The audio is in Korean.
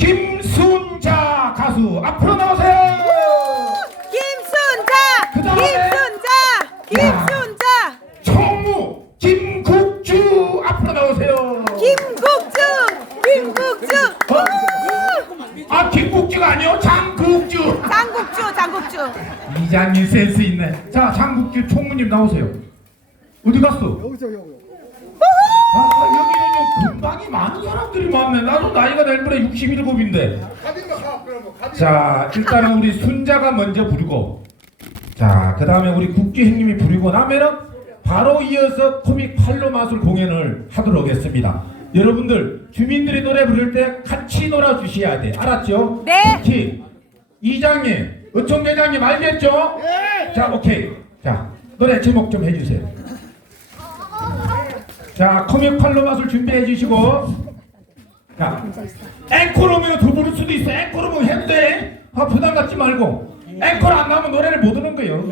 김순자 가수 앞으로 나오세요. 김순자, 그 다음에 김순자, 김순자, 총무 김국주 앞으로 나오세요. 김국주, 김국주, 어? 아 김국주가 아니요 장국주. 장국주, 장국주. 이장님 센스 있네. 자 장국주 총무님 나오세요. 어디 갔어? 여기서 여기. 아 여기는 많은 많네. 나도 나이가 날 무려 67인데. 가빈가 가 그럼 가빈. 자 일단은 우리 순자가 먼저 부르고 자 그 다음에 우리 국주 형님이 부르고 나면은 바로 이어서 코믹 팔로 마술 공연을 하도록 하겠습니다 여러분들 주민들이 노래 부를 때 같이 놀아주셔야 돼 알았죠? 네. 특히 이장님 의총대장님 알겠죠? 예. 자 오케이 자 노래 제목 좀 해주세요 자 코믹 팔로 마술 준비해 주시고 자, 앵콜 오면 두 부를 수도 있어. 앵콜 오면 해도 돼. 아, 부담 갖지 말고. 앵콜 안 나오면 노래를 못 하는 거예요.